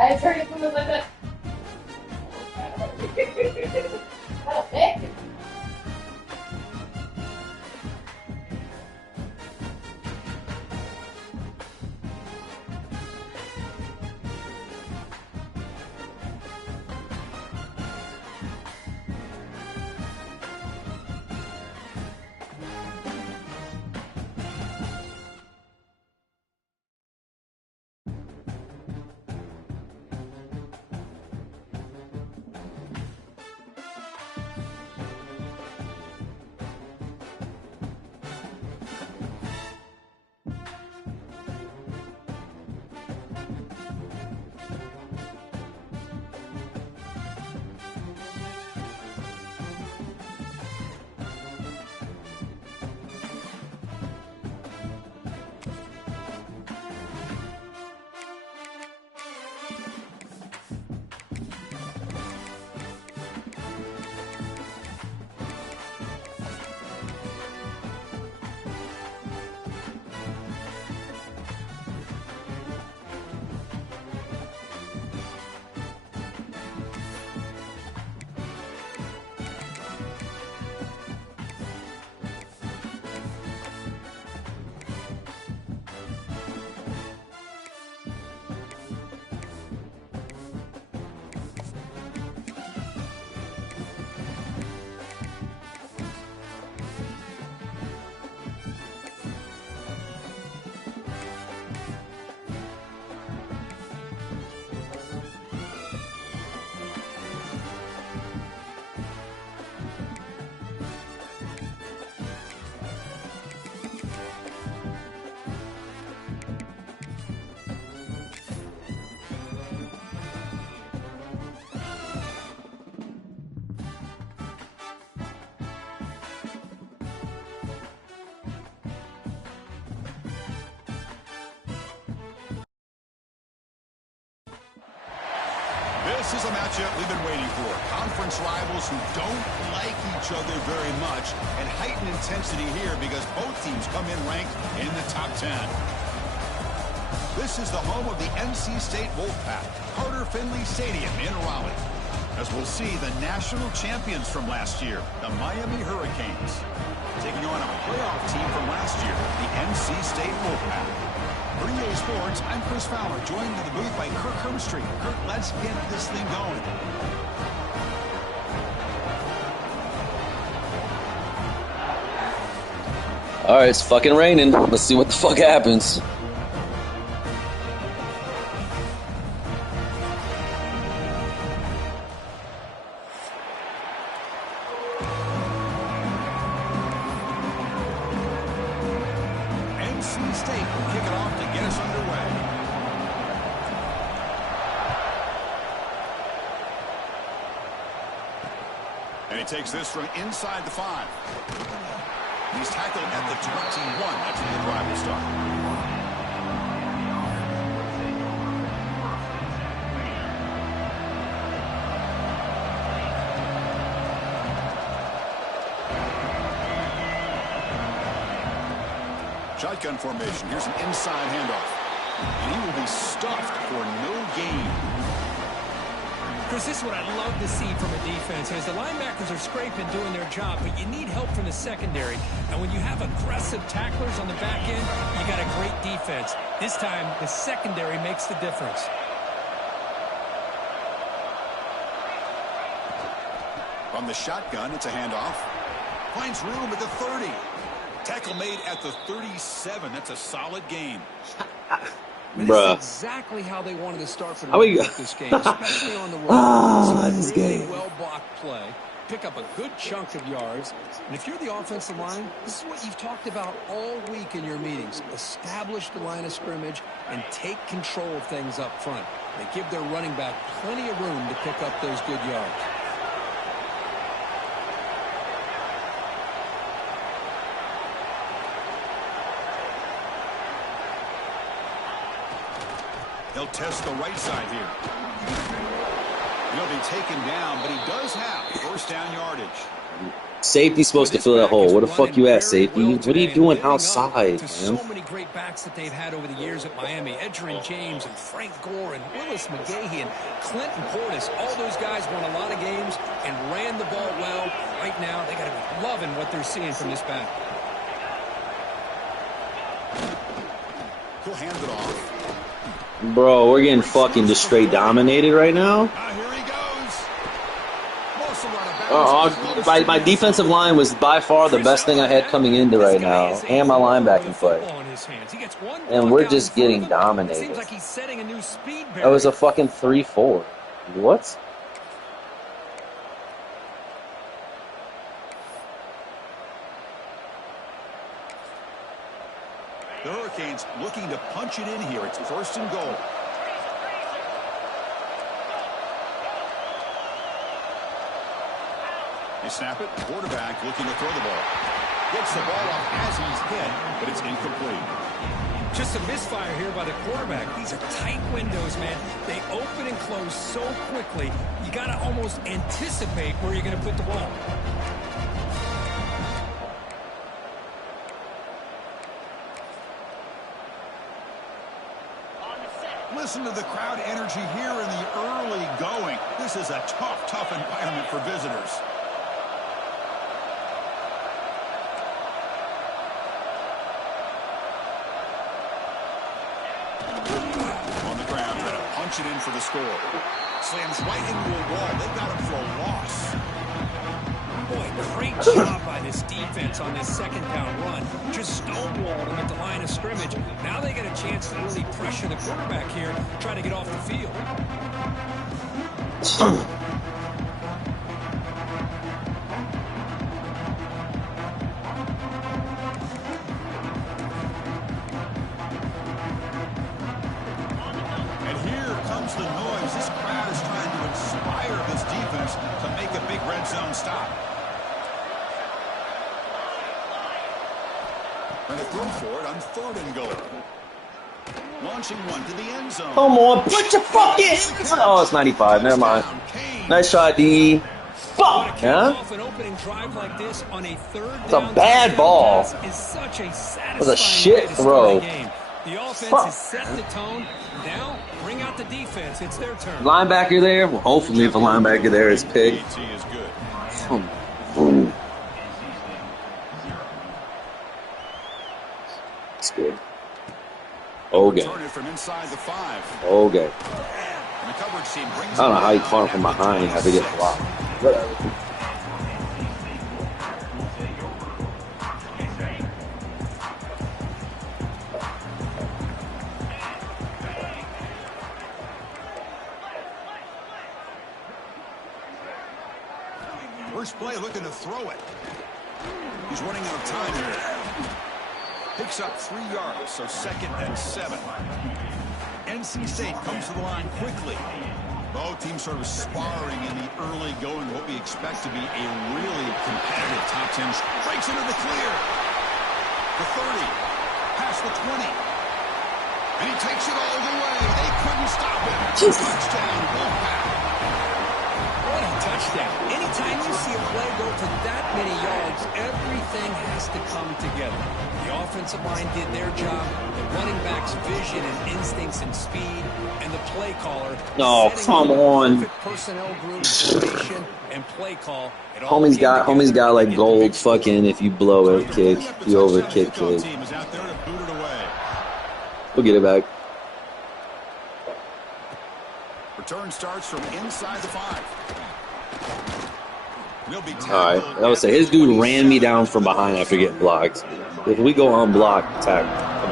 I heard it from the window. This is a matchup we've been waiting for. Conference rivals who don't like each other very much, and heightened intensity here because both teams come in ranked in the top 10. This is the home of the NC State Wolfpack, Carter Finley Stadium in Raleigh, as we'll see the national champions from last year, the Miami Hurricanes, taking on a playoff team from last year, the NC State Wolfpack. For EA Sports, I'm Chris Fowler, joined in the booth by Kirk Hermstreet. Kirk, let's get this thing going. All right, it's fucking raining. Let's see what the fuck happens. NC State will kick it off to get us underway. And he takes this from inside the 5. He's tackled at the 21. That's where the drive will start. Shotgun formation. Here's an inside handoff. And he will be stuffed for no gain. Chris, this is what I'd love to see from a defense. As the linebackers are scraping, doing their job, but you need help from the secondary. And when you have aggressive tacklers on the back end, you got a great defense. This time, the secondary makes the difference. From the shotgun, it's a handoff. Finds room at the 30. Tackle made at the 37. That's a solid gain. Bruh. This is exactly how they wanted to start for this game, especially on the road. This really game. Well-blocked play. Pick up a good chunk of yards. And if you're the offensive line, this is what you've talked about all week in your meetings. Establish the line of scrimmage and take control of things up front. They give their running back plenty of room to pick up those good yards. He'll test the right side here. He'll be taken down, but he does have first down yardage. Safety's supposed to fill that hole. Where the fuck you at, safety? What are you doing outside, man? So many great backs that they've had over the years at Miami. Edgerrin James and Frank Gore and Willis McGahee and Clinton Portis. All those guys won a lot of games and ran the ball well. Right now, they got to be loving what they're seeing from this back. He'll hand it off. Bro, we're getting fucking just straight dominated right now. Here he goes. My defensive line was by far the best thing I had coming into right now, and my linebacking play. And we're just getting dominated. That was a fucking 3-4. What? The Hurricanes looking to punch it in here. It's 1st and goal. They snap it. Quarterback looking to throw the ball. Gets the ball off as he's hit, but it's incomplete. Just a misfire here by the quarterback. These are tight windows, man. They open and close so quickly. You got to almost anticipate where you're going to put the ball. Listen to the crowd energy here in the early going. This is a tough environment for visitors. On the ground, going to punch it in for the score. Slams right into a wall. They got him for a loss. Boy, great job by this defense on this second down run. Just stonewalled him at the line of scrimmage. Now they get a chance to really pressure the quarterback here, try to get off the field. And here comes the noise. This crowd is trying to inspire this defense to make a big red zone stop. And a throw for it on 3rd and goal. Launching one to the end zone. Come on, put your fucking... Oh, it's 95. Never mind. Nice shot, D. Fuck, huh? It's a bad ball. It was a shit throw. The offense has set the tone. Now, bring out the defense. It's their turn. Linebacker there? Well, hopefully if a linebacker there is picked. It's good. Okay. Okay. I don't know how you caught him from behind and have to get blocked. Whatever. First play looking to throw it. He's running out of time here. Picks up 3 yards, so 2nd and 7. NC State comes to the line quickly. Both teams sort of sparring in the early going, what we expect to be a really competitive top 10. Breaks into the clear. The 30, past the 20. And he takes it all the way. They couldn't stop him. Touchdown, Wolfpack. What a touchdown. Anytime you see a play go to that many yards, everything has to come together. The offensive line did their job, the running back's vision and instincts and speed, and the play caller. Oh, come on. Personnel group, formation, and play call. Homie's got like gold fucking if you blow it kick, you over kick kid. We'll get it back. Return starts from inside the 5. Alright, I would say his dude ran me down from behind after getting blocked. If we go unblocked, attack. Come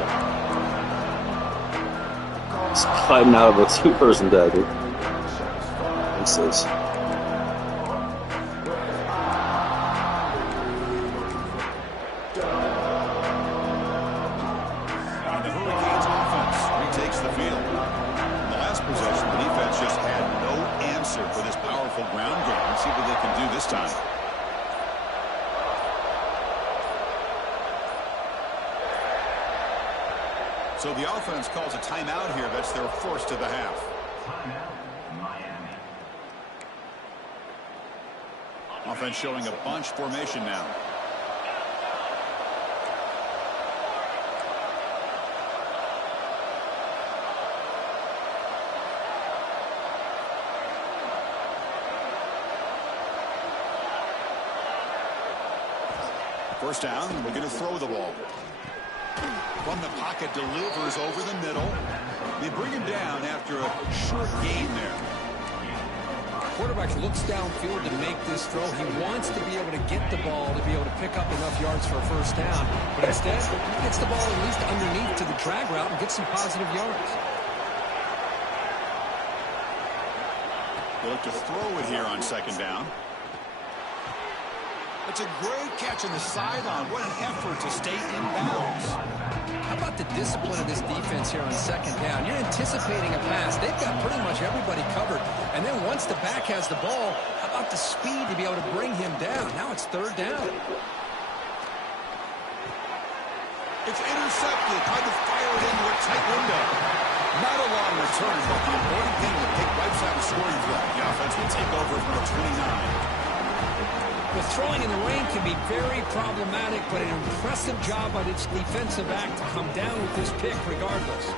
on. Just fighting out of a 2-person tackle. What's this? And the Hurricanes offense retakes the field. In the last possession, the defense just had no answer for this powerful ground game. Let's see what they can do this time. So the offense calls a timeout here. That's their first of the half. offense showing a bunch formation now. First down, we're going to throw the ball. From the pocket, delivers over the middle. They bring him down after a short gain there. Quarterback looks downfield to make this throw. He wants to be able to get the ball to be able to pick up enough yards for a first down. But instead, he gets the ball at least underneath to the drag route and gets some positive yards. They look to throw it here on second down. It's a great catch on the sideline. What an effort to stay in bounds. How about the discipline of this defense here on second down? You're anticipating a pass. They've got pretty much everybody covered. And then once the back has the ball, how about the speed to be able to bring him down? Now it's third down. It's intercepted. Tried to fire it into a tight window. Not a long return, but the important thing to take right side of the scoring flag. The offense will take over from the 29. Well, throwing in the rain can be very problematic, but an impressive job by its defensive back to come down with this pick regardless.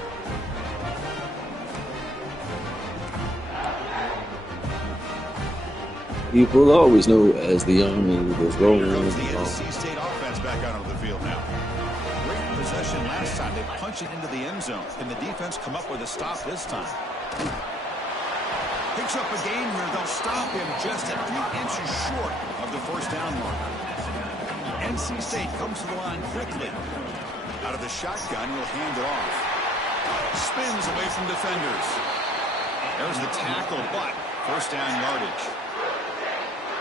People always know as the Army was rolling. Here comes the NC State offense back out onto the field now. Great possession last time. They punch it into the end zone. Can the defense come up with a stop this time? Picks up a gain here. They'll stop him just a few inches short of the first down mark. NC State comes to the line quickly. Out of the shotgun, he'll hand it off. Spins away from defenders. There's the tackle, but first down yardage.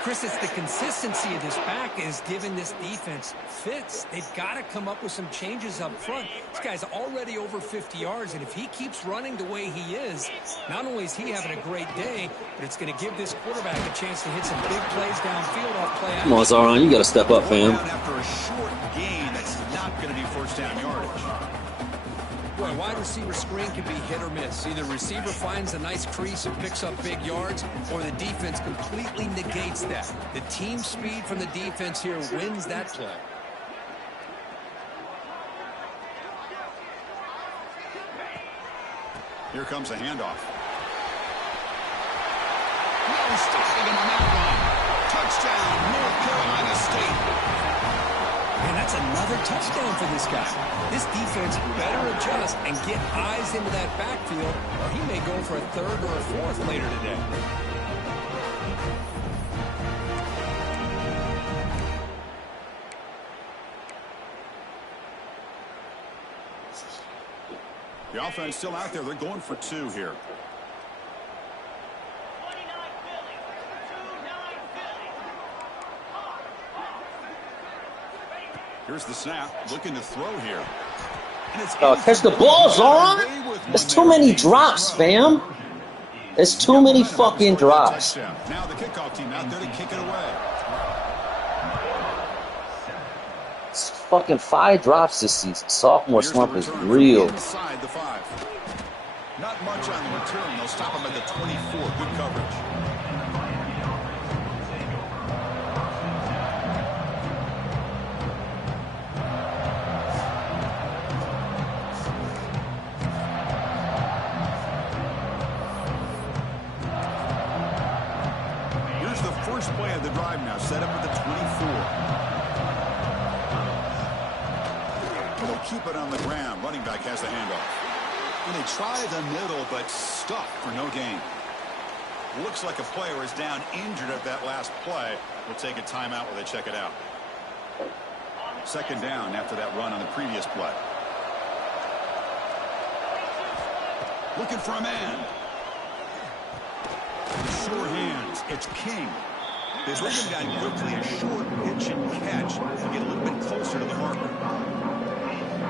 Chris, it's the consistency of this back is giving this defense fits. They've got to come up with some changes up front. This guy's already over 50 yards, and if he keeps running the way he is, not only is he having a great day, but it's going to give this quarterback a chance to hit some big plays downfield off play action. Come on, Zaron, you got to step up, fam. After a short gain, that's not going to be first down yardage. Boy, wide receiver screen can be hit or miss. Either receiver finds a nice crease and picks up big yards, or the defense completely negates that. The team speed from the defense here wins that play. Here comes a handoff. No stopping him on that one. Touchdown, North Carolina State. And that's another touchdown for this guy. This defense better adjust and get eyes into that backfield, or he may go for a third or a fourth later today. The offense still out there. They're going for two here. Here's the snap. Looking to throw here. Catch the ball, Zaron. There's too many drops, fam. There's too many fucking drops. Now the kickoff team out there to kick it away. It's fucking 5 drops this season. Sophomore slump is real. Inside the 5. Not much on the return. They'll stop him at the 24. Good coverage. First play of the drive now, set up at the 24. They'll keep it on the ground. Running back has the handoff. And they try the middle, but stuck for no gain. Looks like a player is down injured at that last play. We'll take a timeout while they check it out. Second down after that run on the previous play. Looking for a man. Sure hands. It's King. They bring him down quickly, a short pitch and catch to get a little bit closer to the marker.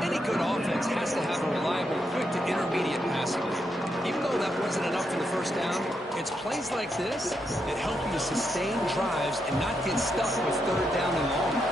Any good offense has to have a reliable, quick to intermediate passing game. Even though that wasn't enough for the first down, it's plays like this that help you sustain drives and not get stuck with third down and long.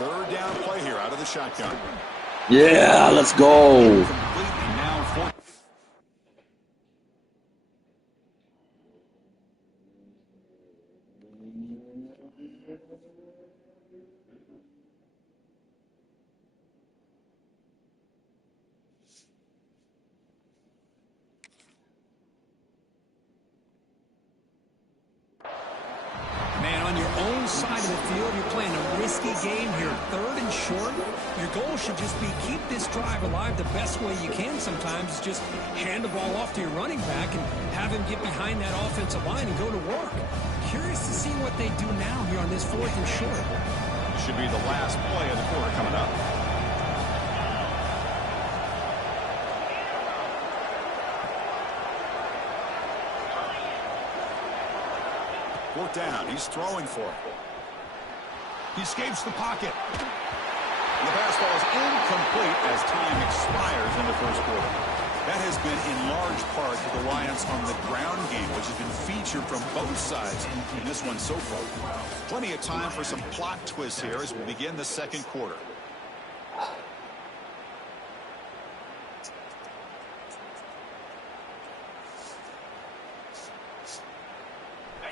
third down play here out of the shotgun. Yeah, let's go. Man, on your own side of the field, you're playing a risky game here. Third and short. Your goal should just be keep this drive alive the best way you can sometimes. Is just hand the ball off to your running back and have him get behind that offensive line and go to work. Curious to see what they do now here on this fourth and short. Should be the last play of the quarter coming up. Fourth down. He's throwing for it. He escapes the pocket. And the pass ball is incomplete as time expires in the first quarter. That has been in large part the reliance on the ground game, which has been featured from both sides in this one so far. Plenty of time for some plot twists here as we begin the second quarter.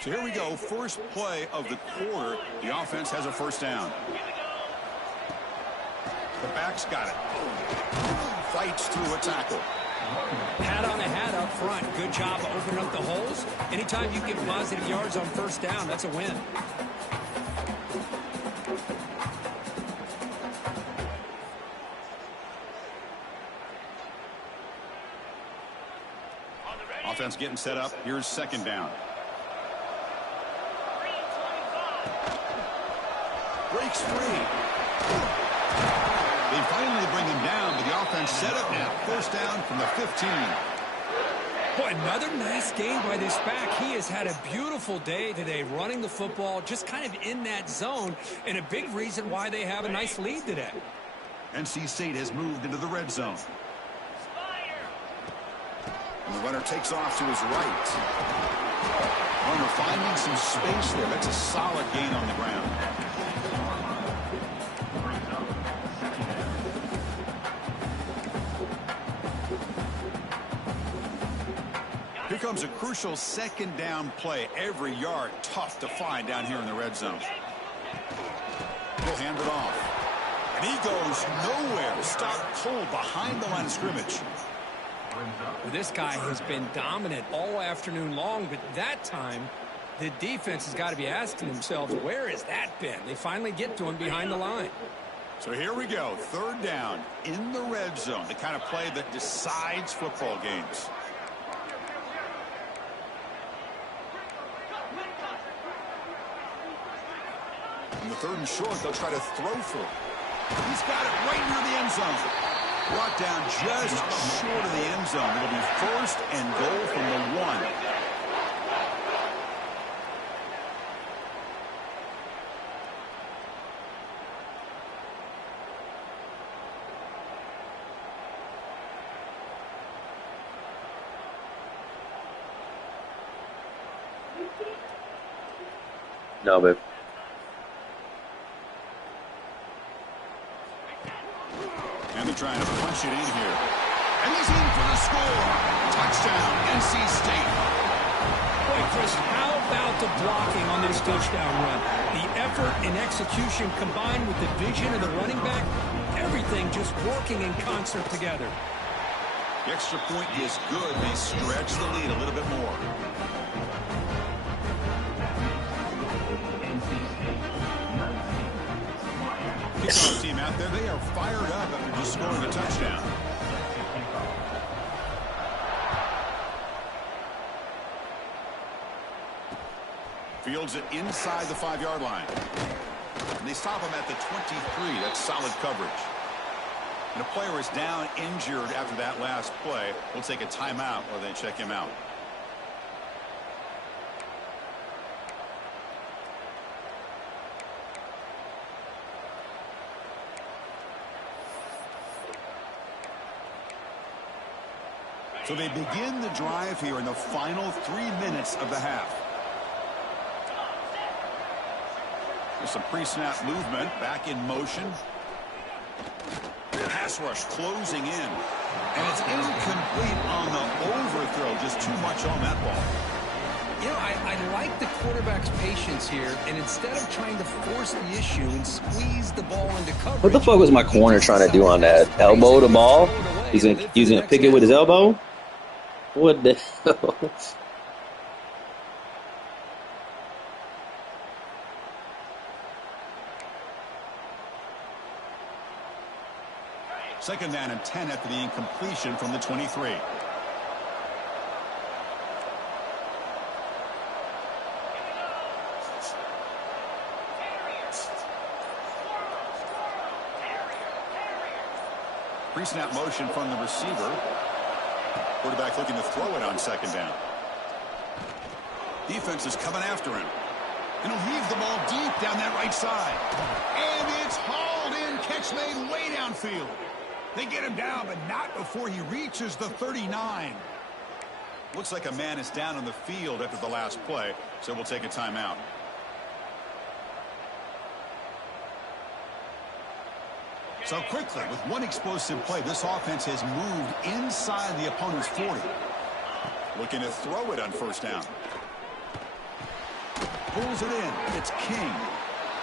So here we go, first play of the quarter. The offense has a first down. The back's got it. Fights through a tackle. Hat on a hat up front. Good job of opening up the holes. Anytime you get positive yards on first down, that's a win. Offense getting set up. Here's second down. Breaks free. They finally bring him down, but the offense set up now. First down from the 15. Boy, another nice game by this back. He has had a beautiful day today running the football, just kind of in that zone, and a big reason why they have a nice lead today. NC State has moved into the red zone. And the runner takes off to his right. Runner finding some space there. That's a solid gain on the ground. Here comes a crucial second down play. Every yard tough to find down here in the red zone. He'll hand it off. And he goes nowhere. Stop cold behind the line of scrimmage. Well, this guy has been dominant all afternoon long, but that time the defense has got to be asking themselves, where has that been? They finally get to him behind the line. So here we go. Third down in the red zone. The kind of play that decides football games. In the third and short, they'll try to throw for it. He's got it right near the end zone. Brought down just short of the end zone. It'll be first and goal from the 1. No, babe. And they're trying to punch it in here. And he's in for the score. Touchdown, NC State. Boy, Chris, how about the blocking on this touchdown run? The effort and execution combined with the vision of the running back, everything just working in concert together. The extra point is good. They stretch the lead a little bit more. Kickoff team out there, they are fired up after just scoring a touchdown. Fields it inside the 5-yard line. And they stop him at the 23. That's solid coverage. And a player is down injured after that last play. We'll take a timeout while they check him out. So they begin the drive here in the final 3 minutes of the half. Some pre-snap movement, back in motion. Pass rush closing in. And it's incomplete on the overthrow. Just too much on that ball. You know, I like the quarterback's patience here, and instead of trying to force the issue and squeeze the ball into coverage... What the fuck was my corner trying to do on that? Elbow the ball? He's gonna pick it with his elbow? What the hell? Second down and 10 after the incompletion from the 23. Pre-snap motion from the receiver. Quarterback looking to throw it on second down. Defense is coming after him. And he'll heave the ball deep down that right side. And it's hauled in. Catch made way downfield. They get him down, but not before he reaches the 39. Looks like a man is down on the field after the last play, so we'll take a timeout. So quickly, with one explosive play, this offense has moved inside the opponent's 40. Looking to throw it on first down. Pulls it in. It's King.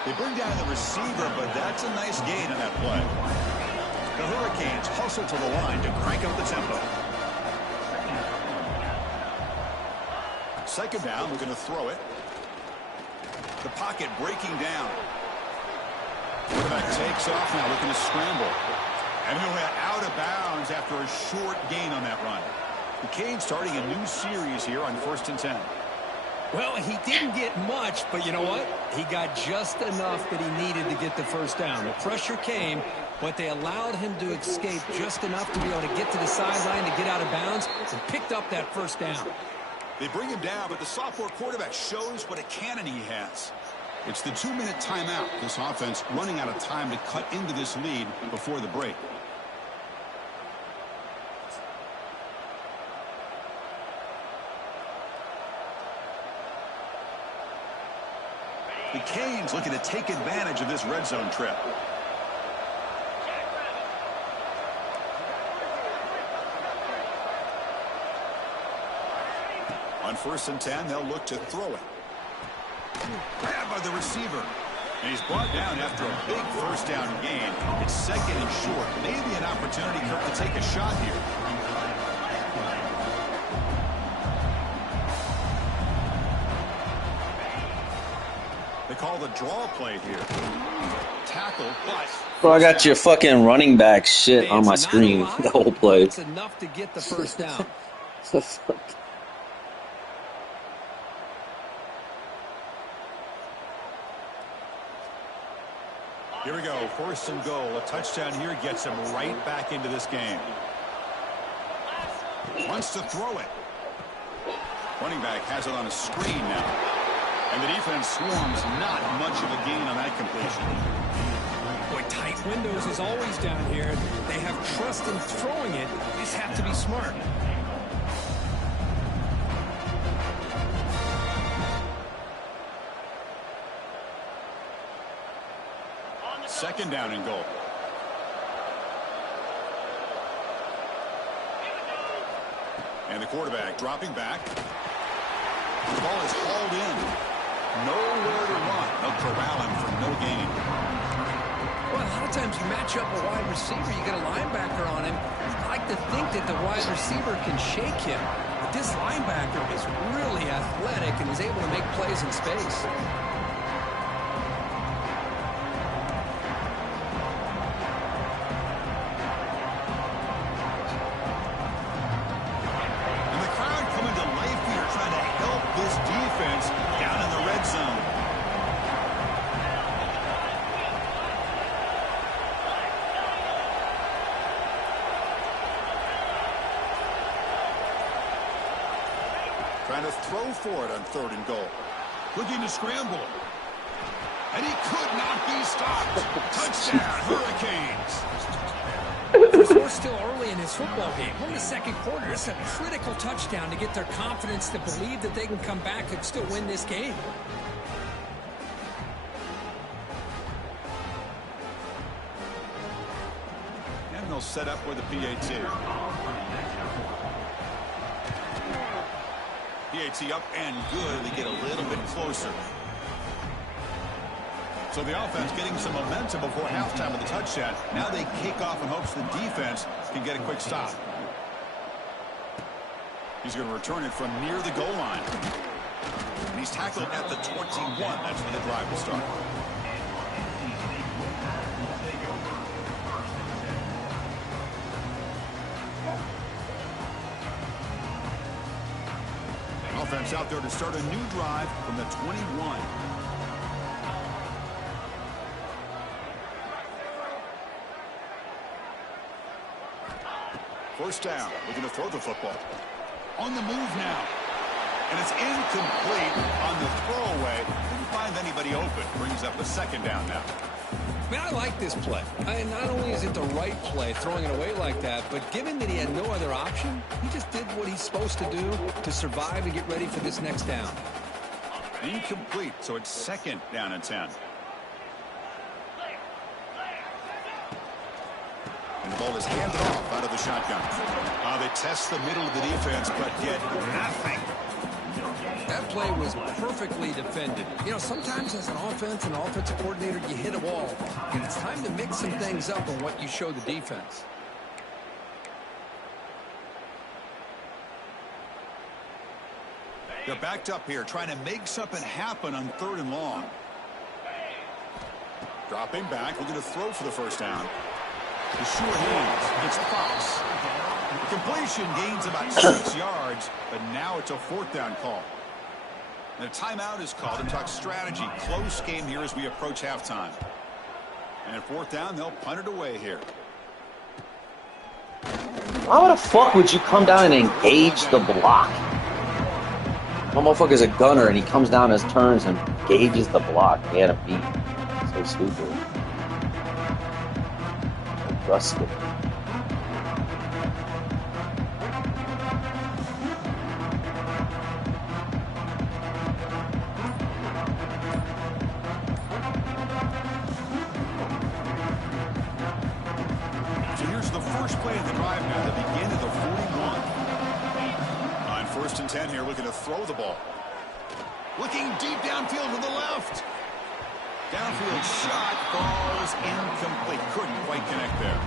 They bring down the receiver, but that's a nice gain on that play. The Hurricanes hustle to the line to crank up the tempo. Second down, we're going to throw it. The pocket breaking down. Quarterback takes off now, looking to scramble. And he'll head out of bounds after a short gain on that run. The Canes starting a new series here on 1st and 10. Well, he didn't get much, but you know what? He got just enough that he needed to get the first down. The pressure came, but they allowed him to escape just enough to be able to get to the sideline, to get out of bounds, and picked up that first down. They bring him down, but the sophomore quarterback shows what a cannon he has. It's the 2-minute timeout. This offense running out of time to cut into this lead before the break. The Canes looking to take advantage of this red zone trip. On 1st and 10, they'll look to throw it. Grab by the receiver. And he's brought down after a big first down gain. It's second and short. Maybe an opportunity to take a shot here. They call the draw play here. Tackle, but... Bro, I got your fucking running back shit on my screen the whole play. It's enough to get the first down. Here we go, 1st and goal. A touchdown here gets him right back into this game. Wants to throw it. Running back has it on a screen now. And the defense swarms, not much of a gain on that completion. Boy, tight windows is always down here. They have trust in throwing it. You just have to be smart. Second down and goal. And the quarterback dropping back. The ball is hauled in. Nowhere to run. They'll corral him for no gain. Well, a lot of times you match up a wide receiver, you get a linebacker on him. I like to think that the wide receiver can shake him. But this linebacker is really athletic and is able to make plays in space. Trying to throw for it on 3rd and goal. Looking to scramble. And he could not be stopped. Touchdown, Hurricanes. We're still early in this football game. We're in the second quarter. It's a critical touchdown to get their confidence to believe that they can come back and still win this game. set up with a PAT. PAT up and good. They get a little bit closer. So the offense getting some momentum before halftime of the touchdown. Now they kick off in hopes the defense can get a quick stop. He's going to return it from near the goal line. And he's tackled at the 21. That's when the drive will start. Offense out there to start a new drive from the 21. First down. We're going to throw the football. On the move now. And it's incomplete on the throwaway. Didn't find anybody open. Brings up a second down now. Man, I like this play. Not only is it the right play, throwing it away like that, but given that he had no other option, he just did what he's supposed to do to survive and get ready for this next down. Incomplete, so it's second down and 10. And the ball is handed off out of the shotgun. They test the middle of the defense, but get nothing. That play was perfectly defended. You know, sometimes as an offensive coordinator, you hit a wall. And it's time to mix some things up on what you show the defense. They're backed up here, trying to make something happen on 3rd and long. Dropping back, looking to throw for the first down. The short hands, it's Fox. The completion gains about 6 yards, but now it's a 4th down call. And a timeout is called to talk strategy. Close game here as we approach halftime. And 4th down, they'll punt it away here. Why the fuck would you come down and engage the block? My motherfucker's a gunner and he comes down his turns and engages the block. He had him beat. So stupid. Rusted. So here's the first play of the drive now, the begin of the 41. On 1st and 10 here, looking to throw the ball. Looking deep downfield to the left. Downfield shot falls incomplete. Couldn't quite connect there.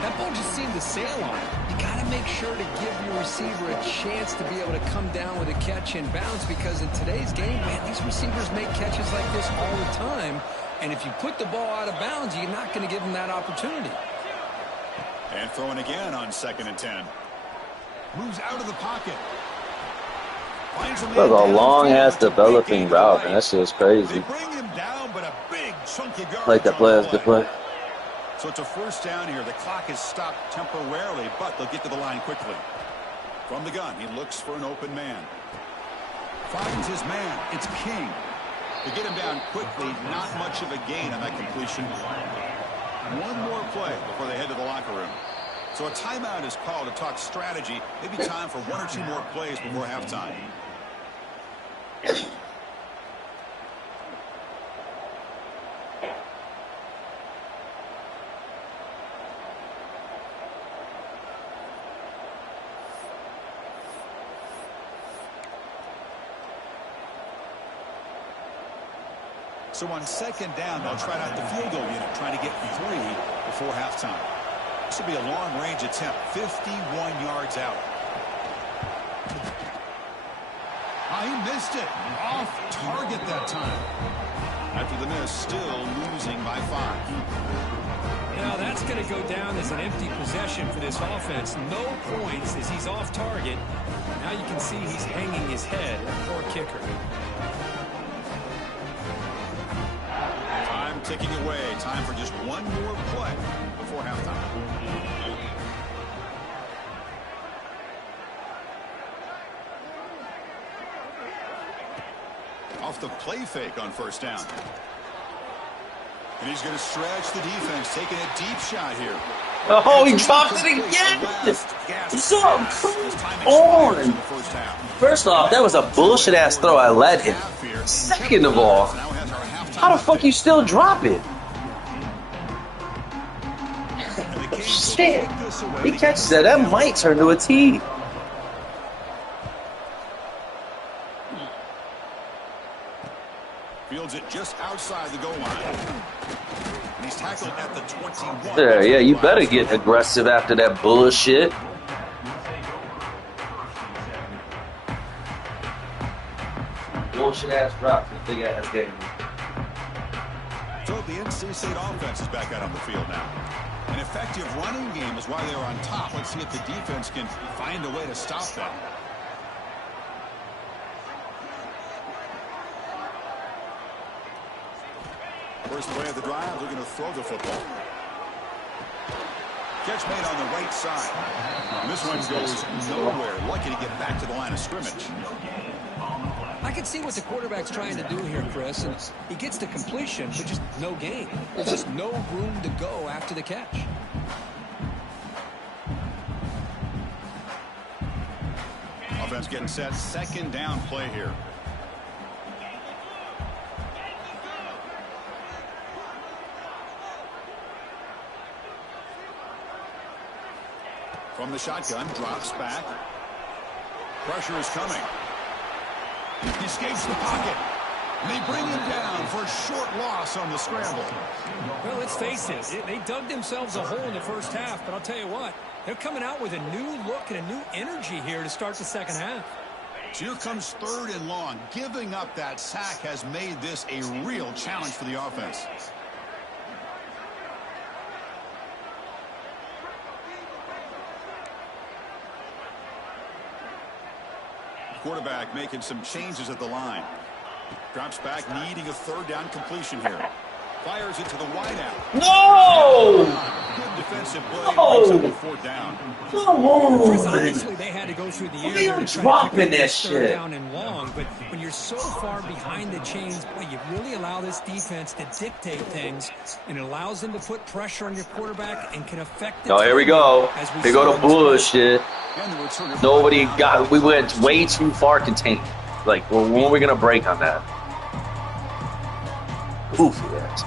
That ball just seemed to sail on it. You got to make sure to give your receiver a chance to be able to come down with a catch and bounce, because in today's game, man, these receivers make catches like this all the time. And if you put the ball out of bounds, you're not going to give them that opportunity. And throwing again on 2nd and 10. Moves out of the pocket. That was a long-ass developing route, man. That shit was crazy. They bring him down, but a big chunk of yards. Like that play, that's a good play. So it's a 1st down here. The clock is stopped temporarily, but they'll get to the line quickly. From the gun, he looks for an open man. Finds his man. It's King. They get him down quickly. Not much of a gain on that completion. One more play before they head to the locker room. So a timeout is called to talk strategy. Maybe time for 1 or 2 more plays before halftime. So on 2nd down, they'll try out the field goal unit, trying to get 3 before halftime. This will be a long-range attempt, 51 yards out. He missed it. Off target that time. After the miss, still losing by 5. Now that's going to go down as an empty possession for this offense. No points as he's off target. Now you can see he's hanging his head. Poor kicker. Time ticking away. Time for just 1 more play before halftime. Off the play fake on 1st down. And he's going to stretch the defense, taking a deep shot here. Oh, he dropped it again! So on! First off, that was a bullshit-ass throw I let him. Second of all, how the fuck you still drop it? shit. He catches that. That might turn to a T. Fields it just outside the goal line. And he's tackled at the 21. There, yeah, you better get aggressive after that bullshit. Bullshit ass drop to the big ass game. So the NC State offense is back out on the field now. An effective running game is why they're on top. Let's see if the defense can find a way to stop that. First play of the drive, they're going to throw the football. Catch made on the right side. And this one goes nowhere. Lucky to get back to the line of scrimmage. I can see what the quarterback's trying to do here, Chris. And he gets to completion, but just no gain. There's just no room to go after the catch. Offense getting set. Second down play here. From the shotgun, drops back. Pressure is coming. He escapes the pocket. And they bring him down for a short loss on the scramble. Well, let's face it. They dug themselves a hole in the first half, but I'll tell you what. They're coming out with a new look and a new energy here to start the second half. So here comes 3rd and long. Giving up that sack has made this a real challenge for the offense. Quarterback making some changes at the line. Drops back, needing a 3rd down completion here. Fires it to the wideout. No! Good defensive play. Brings up a 4th down. Come on! Obviously, they had to go through the air. They are dropping that shit. Down and long, but when you're so far behind the chains, boy, you really allow this defense to dictate things, and it allows them to put pressure on your quarterback and can affect. Oh, here we go. They go to bullshit. Nobody got. We went way too far contained. Like, well, when are we gonna break on that? Oof, yes.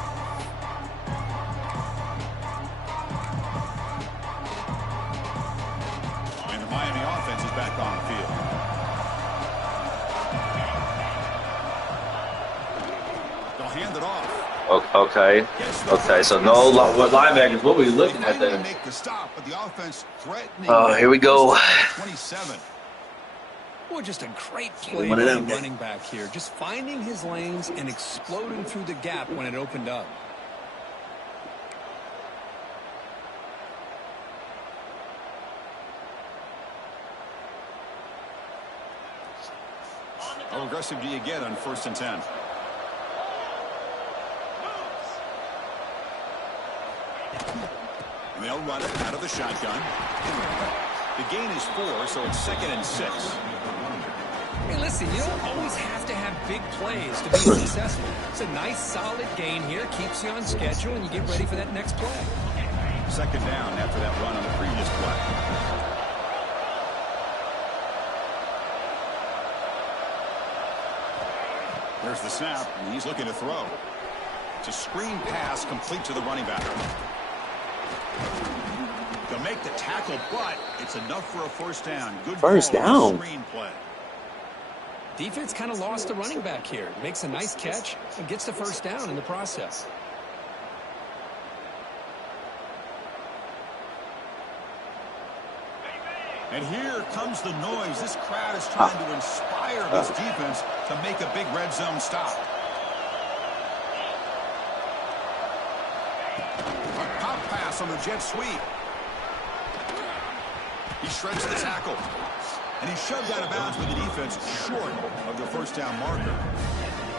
And the Miami offense is back on the field. They'll hand it off. Okay. Okay, so no linebackers. What were we looking at there? Make the stop, but the offense threatening. Oh, here we go. 27. Well, just a great play by the running back here. Just finding his lanes and exploding through the gap when it opened up. How aggressive do you get on 1st and 10? They'll run it out of the shotgun. The gain is 4, so it's 2nd and 6. Hey, listen, you don't always have to have big plays to be successful. It's a nice, solid gain here. Keeps you on schedule, and you get ready for that next play. 2nd down after that run on the previous play. There's the snap, and he's looking to throw. It's a screen pass complete to the running back. They'll make the tackle, but it's enough for a 1st down. Good first down. Screen play. Defense kind of lost the running back here. Makes a nice catch and gets the 1st down in the process. And here comes the noise. This crowd is trying to inspire this defense to make a big red zone stop. A pop pass on the jet sweep. He shreds the tackle. And he's shoved out of bounds with the defense short of the 1st down marker.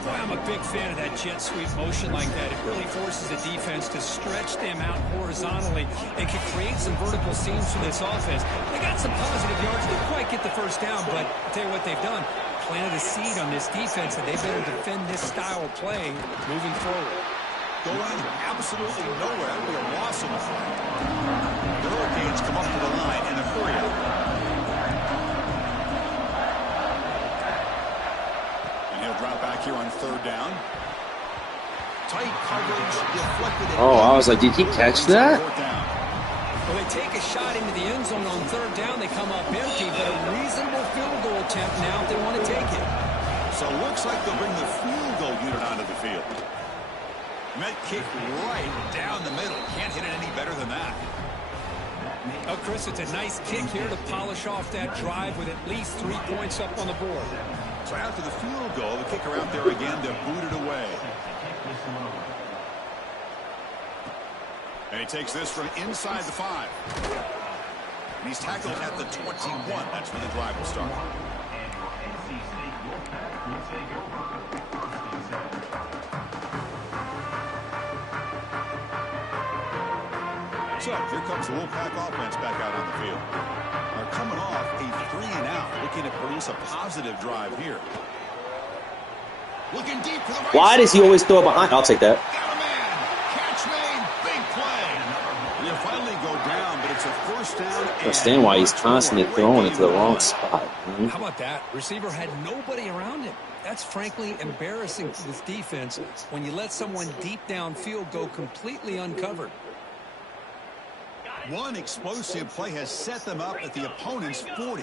Boy, I'm a big fan of that jet sweep motion like that. It really forces the defense to stretch them out horizontally. They can create some vertical seams for this offense. They got some positive yards. Didn't quite get the 1st down, but I'll tell you what they've done. Planted a seed on this defense, and they better defend this style of play moving forward. Going absolutely nowhere. That would be a loss in the play. The Hurricanes come up to the line in a hurry up. Drop back here on 3rd down. Tight coverage deflected. Oh, I was like, did he catch that? Well, take a shot into the end zone on third down. They come up empty, but a reasonable field goal attempt now if they want to take it. So it looks like they'll bring the field goal unit onto the field. And that kick right down the middle. Can't hit it any better than that. Oh, Chris, it's a nice kick here to polish off that drive with at least 3 points up on the board. So after the field goal, the kicker out there again to boot it away. And he takes this from inside the 5. And he's tackled at the 21. That's where the drive will start. So here comes the Wolfpack offense back out on the field. They're coming off a 3-and-out, looking to produce a positive drive here. Looking deep for the right Why does he side. always throw it behind? I'll take that. Got a man. Catch made. Big play. He'll finally go down, but it's a first down. I understand why he's constantly throwing it to the wrong spot. Man. How about that? Receiver had nobody around him. That's frankly embarrassing for this defense when you let someone deep downfield go completely uncovered. One explosive play has set them up at the opponent's 40.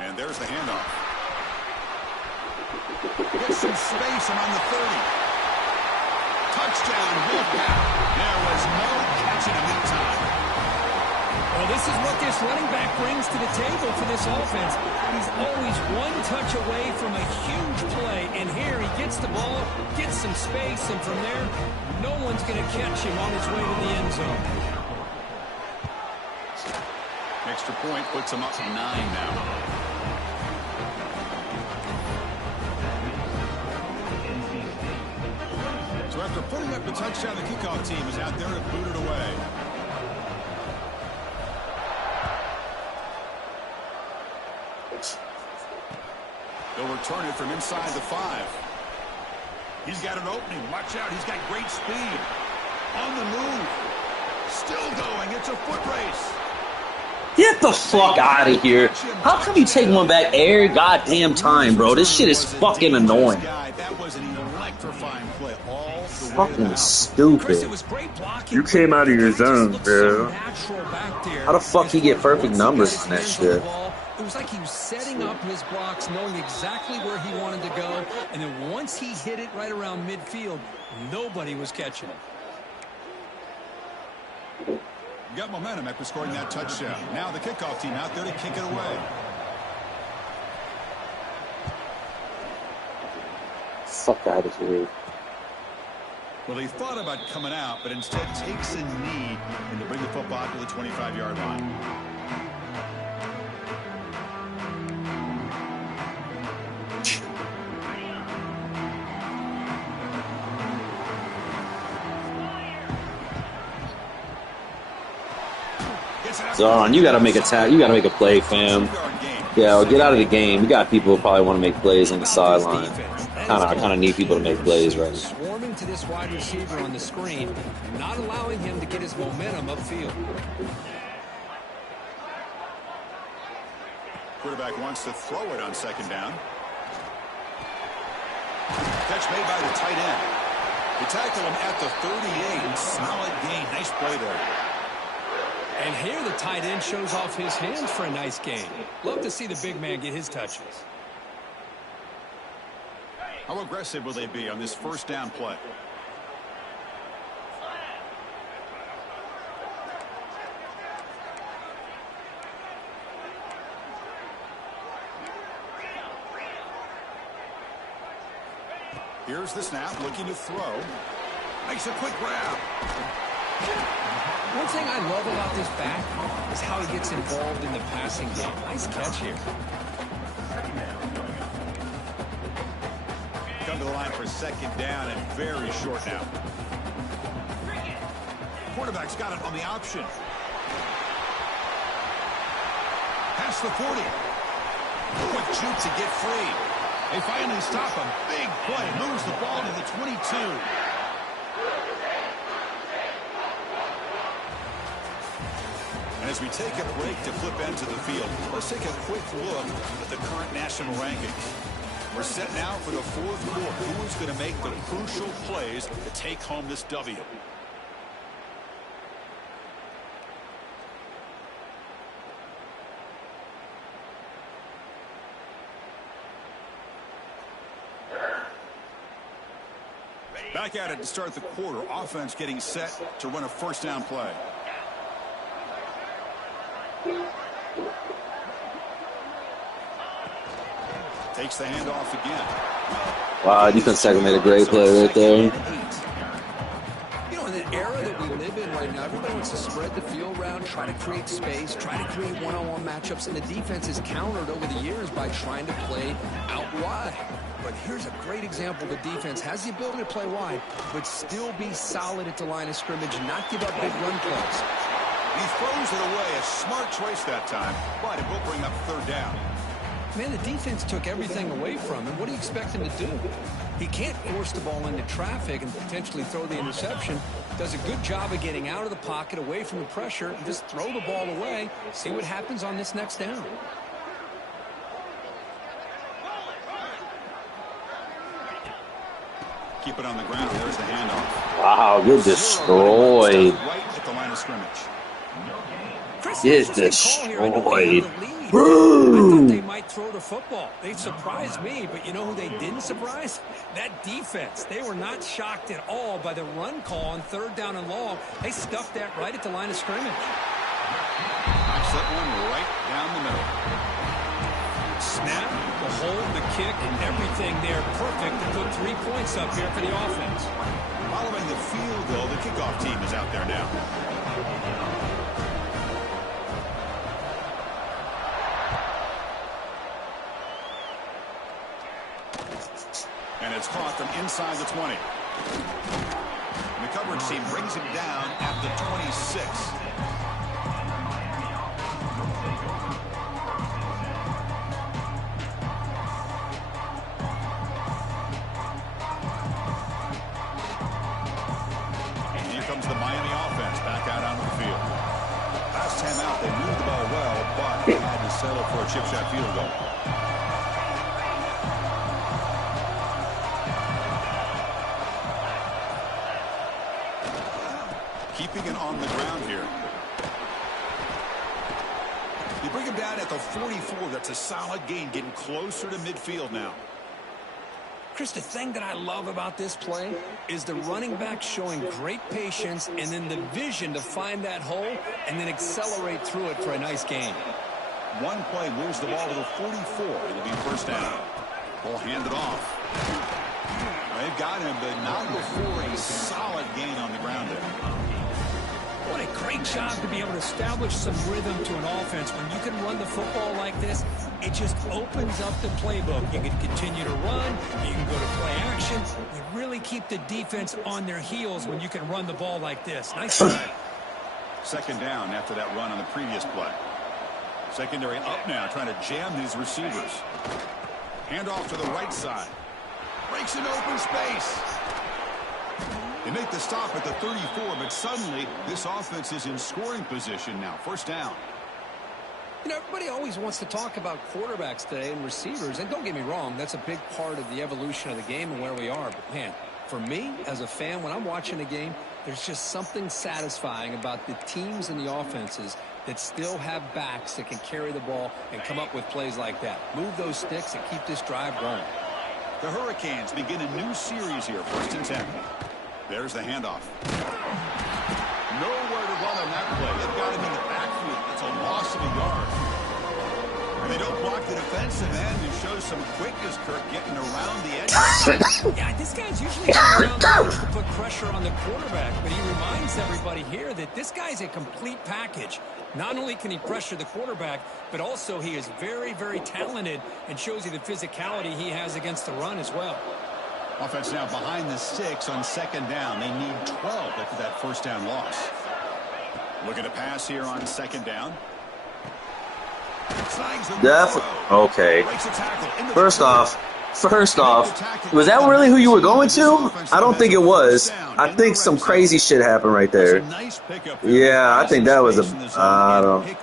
And there's the handoff. Gets some space around the 30. Touchdown, Wolfpack. There was no catching him in time. Well, this is what this running back brings to the table for this offense. He's always one touch away from a huge play, and here he gets the ball, gets some space, and from there, no one's going to catch him on his way to the end zone. Extra point puts him up to 9 now. So after putting up the touchdown, the kickoff team is out there to boot it away. They'll return it from inside the 5. He's got an opening. Watch out. He's got great speed. On the move. Still going. It's a foot race. Get the fuck out of here. How come you take one back every goddamn time, bro? This shit is fucking annoying. That was an electrifying play. All the Fucking stupid. You came out of your zone, bro. How the fuck he get perfect numbers in that shit? It was like he was setting up his blocks, knowing exactly where he wanted to go, and then once he hit it right around midfield, nobody was catching it. Got momentum after scoring that touchdown. Now the kickoff team out there to kick it away. Fuck out of here. Well, he thought about coming out, but instead takes a knee and to bring the football to the 25-yard line. Zaron, you gotta make a you gotta make a play, fam. Yeah, well, get out of the game. We got people who probably want to make plays on the sideline. I kind of need people to make plays right now. Swarming to this wide receiver on the screen, not allowing him to get his momentum upfield. Quarterback wants to throw it on second down. Catch made by the tight end. They tackle him at the 38. Solid gain. Nice play there. And here the tight end shows off his hands for a nice gain. Love to see the big man get his touches. How aggressive will they be on this first down play? Here's the snap, looking to throw. Makes a quick grab. One thing I love about this back is how he gets involved in the passing game. Nice catch here. Come to the line for second down and very short now. Quarterback's got it on the option. Past the 40. Quick shoot to get free. They finally stop him. Big play. Moves the ball to the 22. And as we take a break to flip into the field, let's take a quick look at the current national rankings. We're set now for the fourth quarter. Who is going to make the crucial plays to take home this W? Back at it to start the quarter. Offense getting set to run a first down play. Takes the handoff again. Wow, defense tackle made a great play right there. You know, in the era that we live in right now, everybody wants to spread the field around, try to create space, try to create one-on-one matchups, and the defense is countered over the years by trying to play out wide. But here's a great example. The defense has the ability to play wide, but still be solid at the line of scrimmage, not give up big run plays. He throws it away. A smart choice that time, but it will bring up third down. Man, the defense took everything away from him. What do you expect him to do? He can't force the ball into traffic and potentially throw the interception. Does a good job of getting out of the pocket, away from the pressure, and just throw the ball away. See what happens on this next down. Keep it on the ground. There's the handoff. Wow, you're destroyed. Right at the line of scrimmage. Get destroyed. I thought they might throw the football. They surprised me, but you know who they didn't surprise? That defense. They were not shocked at all by the run call on third down and long. They stuffed that right at the line of scrimmage. Knocks that one right down the middle. Snap, the hold, the kick, and everything there perfect to put 3 points up here for the offense. Following the field goal, the kickoff team is out there now. And it's caught from inside the 20. And the coverage team brings him down at the 26. And here comes the Miami offense back out onto the field. Last time out, they moved the ball well, but they had to settle for a chip shot field goal. Keeping it on the ground here. You bring him down at the 44. That's a solid gain, getting closer to midfield now. Chris, the thing that I love about this play is the running back showing great patience and then the vision to find that hole and then accelerate through it for a nice gain. One play moves the ball to the 44. It'll be first down. Ball handed off. They've got him, but not before a solid gain on the ground there. What a great job to be able to establish some rhythm to an offense. When you can run the football like this, it just opens up the playbook. You can continue to run. You can go to play action. You really keep the defense on their heels when you can run the ball like this. Nice play. Second down after that run on the previous play. Secondary up now, trying to jam these receivers. Handoff to the right side. Breaks an open space. They make the stop at the 34, but suddenly this offense is in scoring position now. First down. You know, everybody always wants to talk about quarterbacks today and receivers, and don't get me wrong, that's a big part of the evolution of the game and where we are. But, man, for me, as a fan, when I'm watching a game, there's just something satisfying about the teams and the offenses that still have backs that can carry the ball and come up with plays like that. Move those sticks and keep this drive going. The Hurricanes begin a new series here, 1st and 10. There's the handoff. Nowhere to run on that play. They've got him in the backfield. It's a loss of a yard. And they don't block the defensive end who shows some quickness, Kirk, getting around the edge. Yeah, this guy's usually around the edge to put pressure on the quarterback, but he reminds everybody here that this guy's a complete package. Not only can he pressure the quarterback, but also he is very, very talented and shows you the physicality he has against the run as well. Offense now behind the 6 on second down. They need 12 after that first down loss. Looking to pass here on second down. Okay. First off, was that really who you were going to? I don't think it was. I think some crazy shit happened right there. Yeah, I think that was a. I don't.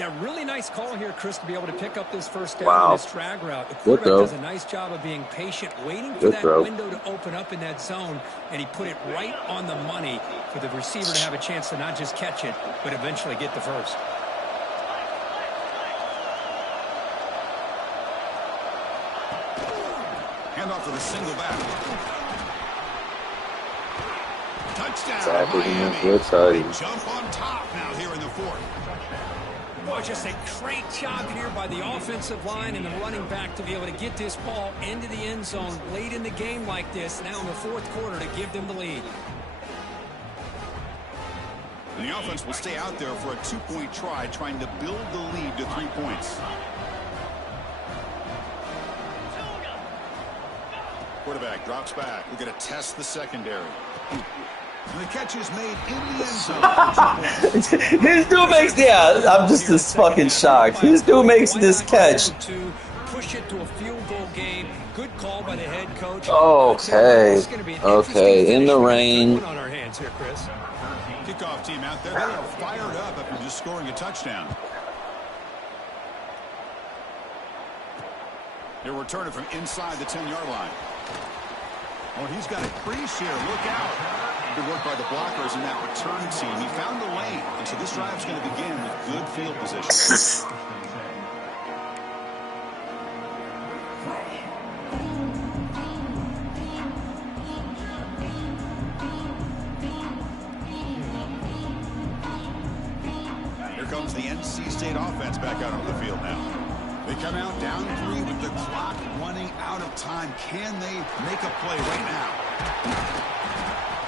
Yeah, really nice call here, Chris, to be able to pick up this first down Wow. on this drag route. The quarterback does a nice job of being patient, waiting for that window to open up in that zone, and he put it right on the money for the receiver to have a chance to not just catch it, but eventually get the first. Handoff to the single back. Touchdown, exactly. Miami. They jump on top now here in the fourth. Boy, just a great job here by the offensive line and the running back to be able to get this ball into the end zone late in the game like this, now in the fourth quarter, to give them the lead. And the offense will stay out there for a 2-point try, trying to build the lead to 3 points. Quarterback drops back. We're going to test the secondary. And the catch is made in the end zone. This dude makes, I'm just this fucking shocked. This dude makes this catch. Push it to a field goal game. Good call by the head coach. Okay. Okay. In the rain. On our hands here, Chris. Kickoff team out there. They are fired up after just scoring a touchdown. They're returning from inside the 10-yard line. Oh, he's got a crease here. Look out. Good work by the blockers in that return team. He found the lane, and so this drive's going to begin with good field position. Here comes the NC State offense back out on the field now. They come out down 3 with the clock running out of time. Can they make a play right now?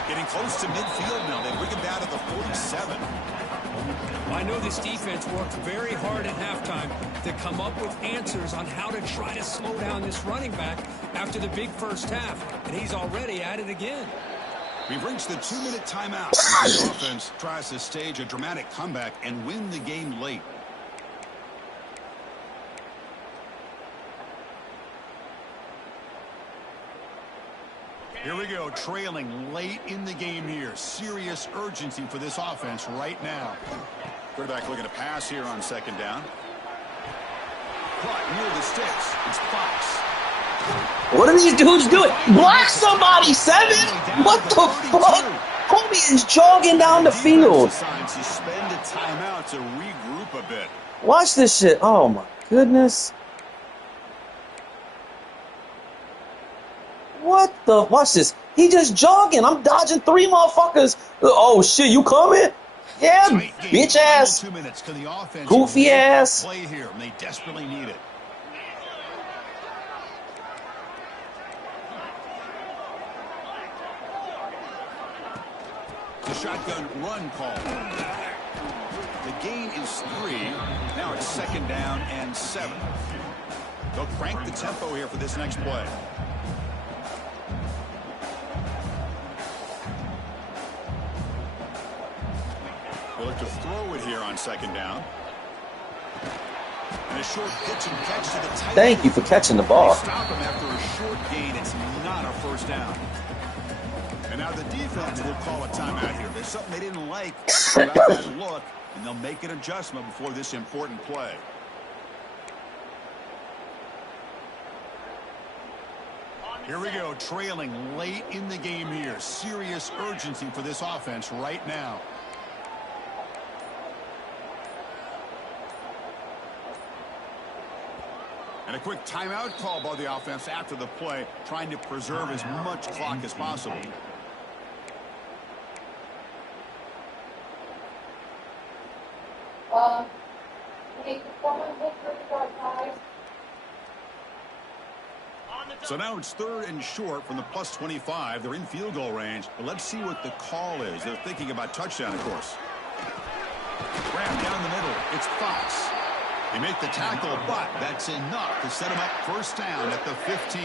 Getting close to midfield now. They bring him down at the 47. Well, I know this defense worked very hard at halftime to come up with answers on how to try to slow down this running back after the big first half. And he's already at it again. We've reached the 2-minute timeout. The offense tries to stage a dramatic comeback and win the game late. Here we go, trailing late in the game here. Serious urgency for this offense right now. Quarterback looking to pass here on second down. Caught near the sticks. It's Fox. What are these dudes doing? Block somebody, 7? What the fuck? Homie is jogging down the field. Suspend a timeout to regroup a bit. Watch this shit. Oh my goodness. What the? Watch this. He just jogging. I'm dodging 3 motherfuckers. Oh shit, you coming? Yeah, bitch ass. 2 minutes. Can the offense goofy ass. Play here, and they desperately need it. The shotgun run call. The gain is 3. Now it's second down and 7. They'll crank the tempo here for this next play. They'll look to throw it here on second down. And a short pitch and catch to the tight. Thank you for catching the ball. Stop him after a short gain. It's not a first down. And now the defense will call a timeout here. There's something they didn't like about that look, and they'll make an adjustment before this important play. Here we go, trailing late in the game here. Serious urgency for this offense right now. And a quick timeout call by the offense after the play, trying to preserve as much clock as possible. So now it's 3rd and short from the +25. They're in field goal range, but let's see what the call is. They're thinking about touchdown, of course. Grab down the middle. It's Fox. They make the tackle, but that's enough to set him up first down at the 15.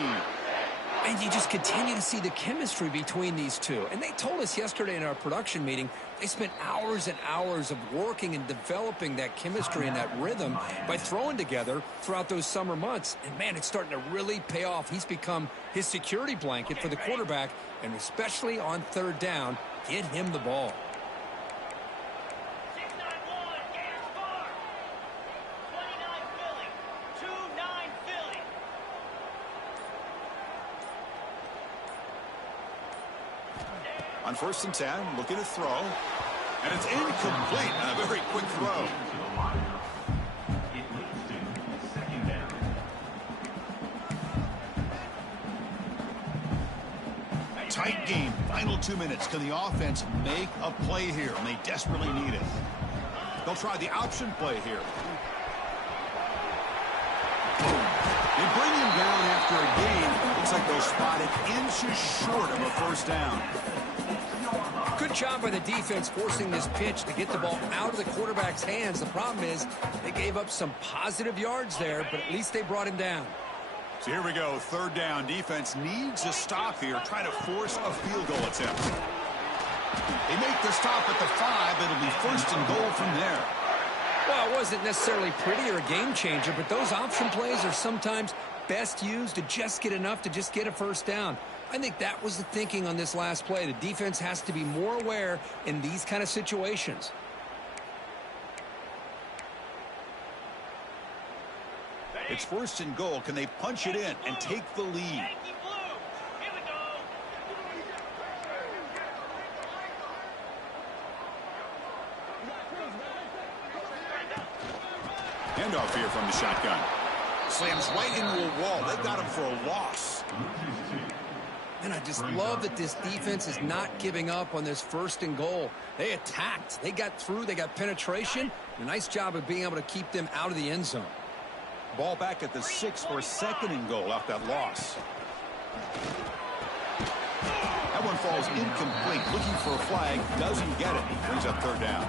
And you just continue to see the chemistry between these two. And they told us yesterday in our production meeting, they spent hours and hours of working and developing that chemistry and that rhythm by throwing together throughout those summer months. And, man, it's starting to really pay off. He's become his security blanket for the quarterback, and especially on 3rd down, get him the ball. On 1st and 10, looking to throw. And it's incomplete on a very quick throw. Tight game. Final 2 minutes. Can the offense make a play here? And they desperately need it. They'll try the option play here. They bring him down after a gain. Looks like they'll spot it inches short of a 1st down. Good job by the defense forcing this pitch to get the ball out of the quarterback's hands. The problem is they gave up some positive yards there, but at least they brought him down. So here we go. 3rd down. Defense needs a stop here. Try to force a field goal attempt. They make the stop at the 5. It'll be 1st and goal from there. Well, it wasn't necessarily pretty or a game changer, but those option plays are sometimes best used to just get enough to just get a 1st down. I think that was the thinking on this last play. The defense has to be more aware in these kind of situations. It's 1st and goal. Can they punch it in and take the lead? Handoff here from the shotgun. Slams right into a wall. They got him for a loss. And I just love that this defense is not giving up on this 1st and goal. They attacked. They got through. They got penetration. A nice job of being able to keep them out of the end zone. Ball back at the 6 for 2nd and goal after that loss. That one falls incomplete. Looking for a flag. Doesn't get it. Brings up 3rd down.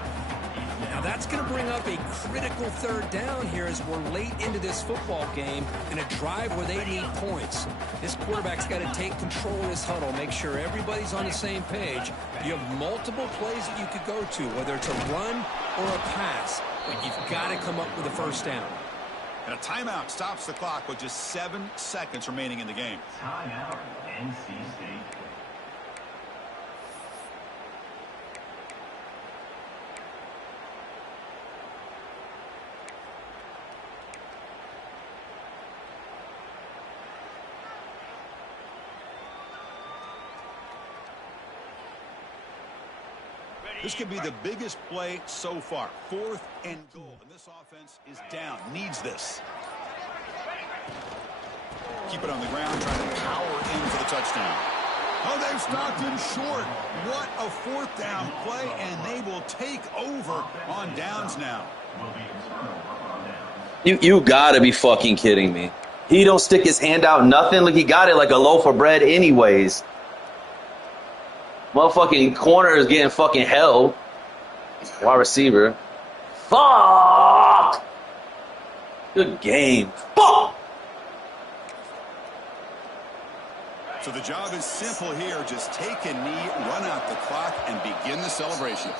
Now that's going to bring up a critical 3rd down here as we're late into this football game in a drive where they need points. This quarterback's got to take control of this huddle, make sure everybody's on the same page. You have multiple plays that you could go to, whether it's a run or a pass, but you've got to come up with a 1st down. And a timeout stops the clock with just 7 seconds remaining in the game. Timeout, NC State. This could be the biggest play so far. 4th and goal. And this offense is down. Needs this. Keep it on the ground. Trying to power in for the touchdown. Oh, they've stopped him short. What a 4th down play. And they will take over on downs now. You gotta be fucking kidding me. He don't stick his hand out, nothing. Like he got it like a loaf of bread anyways. Motherfucking corner is getting fucking held. Wide receiver. Fuck! Good game. Fuck! So the job is simple here. Just take a knee, run out the clock, and begin the celebration.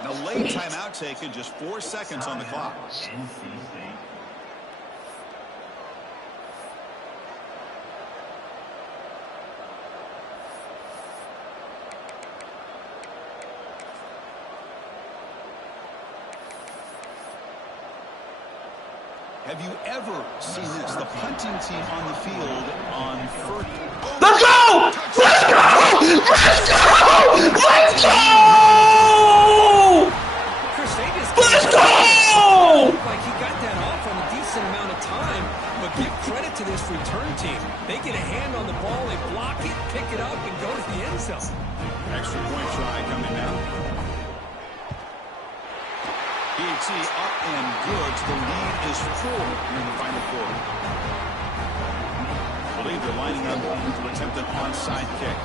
And a late timeout taken, just 4 seconds on the clock. Have you ever seen this? The punting team on the field on 1st. Oh, let's go! Let's go! Let's go! Let's go! Let's go! Like he got that off on a decent amount of time, but give credit to this return team. They get a hand on the ball, they block it, pick it up, and go to the end zone. Extra point try coming now. PHC up and good. The lead is 4 in the final quarter. I believe they're lining up to attempt an onside kick.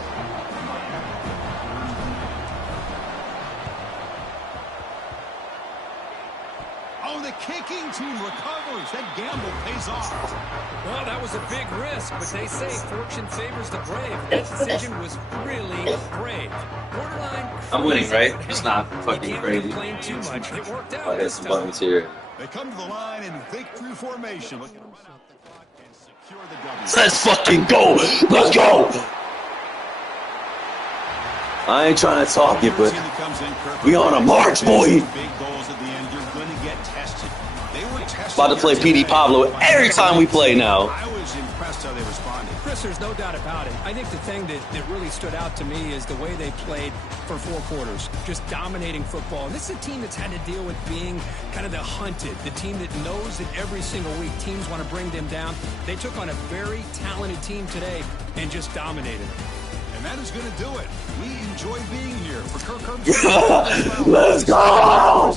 Oh, the kicking team recovers. That gamble pays off. Well, that was a big risk, but they say fortune favors the brave. That decision was really brave. Borderline. I'm winning, right? It's not fucking crazy. Too much. It worked out. I got some buttons here. They come to the line in victory formation. Looking to run out the clock and secure the W. Let's fucking go! Let's go! I ain't trying to talk it, but we on a march, boy. Big goals at the end. You're going to get tested. About to play PD Pablo every time we play now. I was impressed how they responded. Chris, there's no doubt about it. I think the thing that really stood out to me is the way they played for 4 quarters, just dominating football. And this is a team that's had to deal with being kind of the hunted, the team that knows that every single week teams want to bring them down. They took on a very talented team today and just dominated them. And that is going to do it. We enjoy being here for Kirk Herbstreit. Let's go!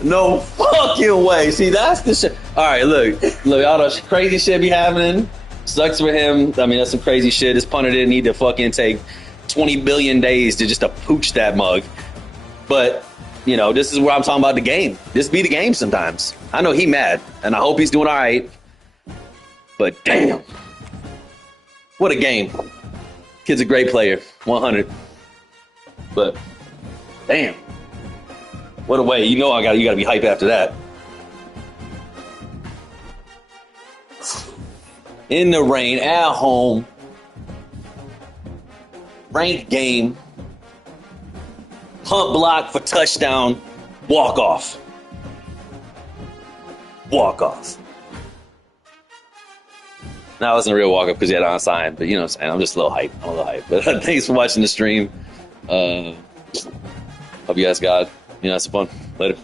No fucking way. See, that's the shit. All right, look, all the crazy shit be happening. Sucks for him. I mean, that's some crazy shit. This punter didn't need to fucking take 20 billion days to just to pooch that mug. But, you know, this is where I'm talking about the game. This be the game sometimes. I know he mad, and I hope he's doing all right. But damn. What a game. Kid's a great player. 100. But damn. What a way. You know you gotta be hype after that. In the rain, at home. Ranked game. Punt block for touchdown. Walk off. Walk off. Now it wasn't a real walk-up because he had unsigned, but you know what I'm saying? I'm just a little hype. But thanks for watching the stream. Hope you guys got, some fun. Later.